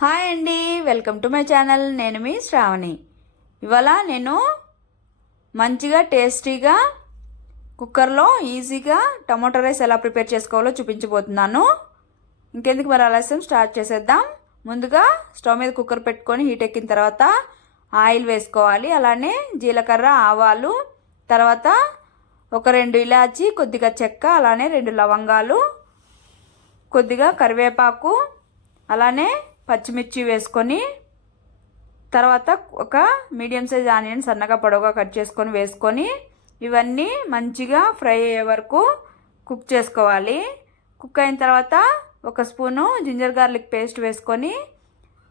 Hi అండి, welcome to my channel. నేను మీ శ్రావణి. ఇవాళ నేను మంచిగా టేస్టీగా కుక్కర్లో ఈజీగా టమాటో రైస్ ఎలా ప్రిపేర్ చేసుకోవాలో చూపించబోతున్నాను. ఇంకెందుకు మరి ఆలస్యం, స్టార్ట్ చేసేద్దాం. ముందుగా స్టవ్ మీద కుక్కర్ పెట్టుకొని హీట్ ఎక్కిన తర్వాత ఆయిల్ వేసుకోవాలి. అలానే జీలకర్ర, ఆవాలు, తర్వాత ఒక 2 ఇలాచి, కొద్దిగా చెక్క, అలానే 2 లవంగాలు, కొద్దిగా కరివేపాకు, అలానే పచ్చిమిర్చి వేసుకొని తర్వాత ఒక మీడియం సైజ్ ఆనియన్ సన్నగా పొడవుగా కట్ చేసుకొని వేసుకొని ఇవన్నీ మంచిగా ఫ్రై అయ్యే వరకు కుక్ చేసుకోవాలి. కుక్ అయిన తర్వాత ఒక స్పూను జింజర్ గార్లిక్ పేస్ట్ వేసుకొని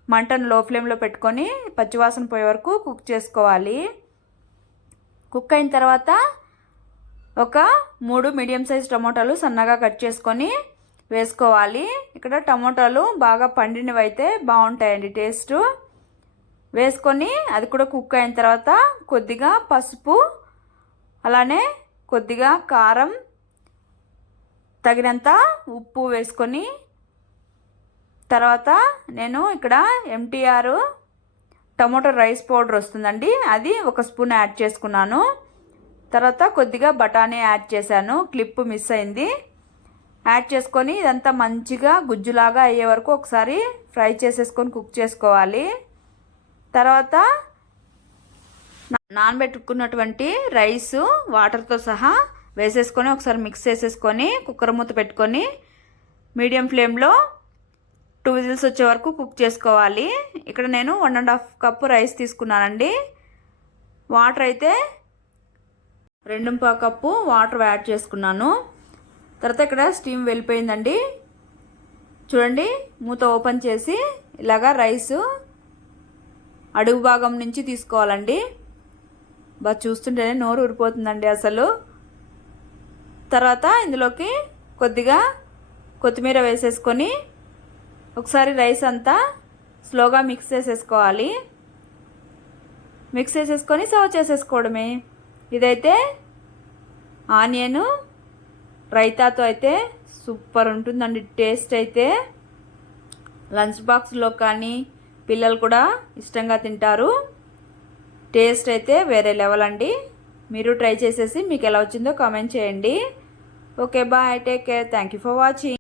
మంటను లో ఫ్లేమ్లో పెట్టుకొని పచ్చివాసన పోయే వరకు కుక్ చేసుకోవాలి. కుక్ అయిన తర్వాత ఒక 3 మీడియం సైజ్ టమోటాలు సన్నగా కట్ చేసుకొని వేసుకోవాలి. ఇక్కడ టమోటాలు బాగా పండినవి అయితే బాగుంటాయండి టేస్ట్. వేసుకొని అది కూడా కుక్ అయిన తర్వాత కొద్దిగా పసుపు, అలానే కొద్దిగా కారం, తగినంత ఉప్పు వేసుకొని తర్వాత నేను ఇక్కడ MTR టమోటో రైస్ పౌడర్ వస్తుందండి, అది 1 స్పూన్ యాడ్ చేసుకున్నాను. తర్వాత కొద్దిగా బఠానీ యాడ్ చేశాను, క్లిప్ మిస్ అయింది. యాడ్ చేసుకొని ఇదంతా మంచిగా గుజ్జులాగా అయ్యే వరకు ఒకసారి ఫ్రై చేసేసుకొని కుక్ చేసుకోవాలి. తర్వాత నానబెట్టుకున్నటువంటి రైస్ వాటర్తో సహా వేసేసుకొని ఒకసారి మిక్స్ చేసేసుకొని కుక్కర్ మూత పెట్టుకొని మీడియం ఫ్లేమ్లో 2 విజిల్స్ వచ్చే వరకు కుక్ చేసుకోవాలి. ఇక్కడ నేను 1.5 కప్పు రైస్ తీసుకున్నానండి. వాటర్ అయితే 2.5 కప్పు వాటర్ యాడ్ చేసుకున్నాను. తర్వాత ఇక్కడ స్టీమ్ వెళ్ళిపోయిందండి. చూడండి, మూత ఓపెన్ చేసి ఇలాగా రైస్ అడుగు భాగం నుంచి తీసుకోవాలండి. బాగా చూస్తుంటేనే నోరు ఊరిపోతుందండి అసలు. తర్వాత ఇందులోకి కొద్దిగా కొత్తిమీర వేసేసుకొని ఒకసారి రైస్ అంతా స్లోగా మిక్స్ చేసేసుకోవాలి. మిక్స్ చేసేసుకొని సర్వ్ చేసేసుకోవడమే. ఇదైతే ఆనియను రైతాతో అయితే సూపర్ ఉంటుందండి టేస్ట్ అయితే. లంచ్ బాక్స్లో కానీ పిల్లలు కూడా ఇష్టంగా తింటారు. టేస్ట్ అయితే వేరే లెవెల్ అండి. మీరు ట్రై చేసేసి మీకు ఎలా వచ్చిందో కామెంట్ చేయండి. Okay, bye, take care, thank you for watching.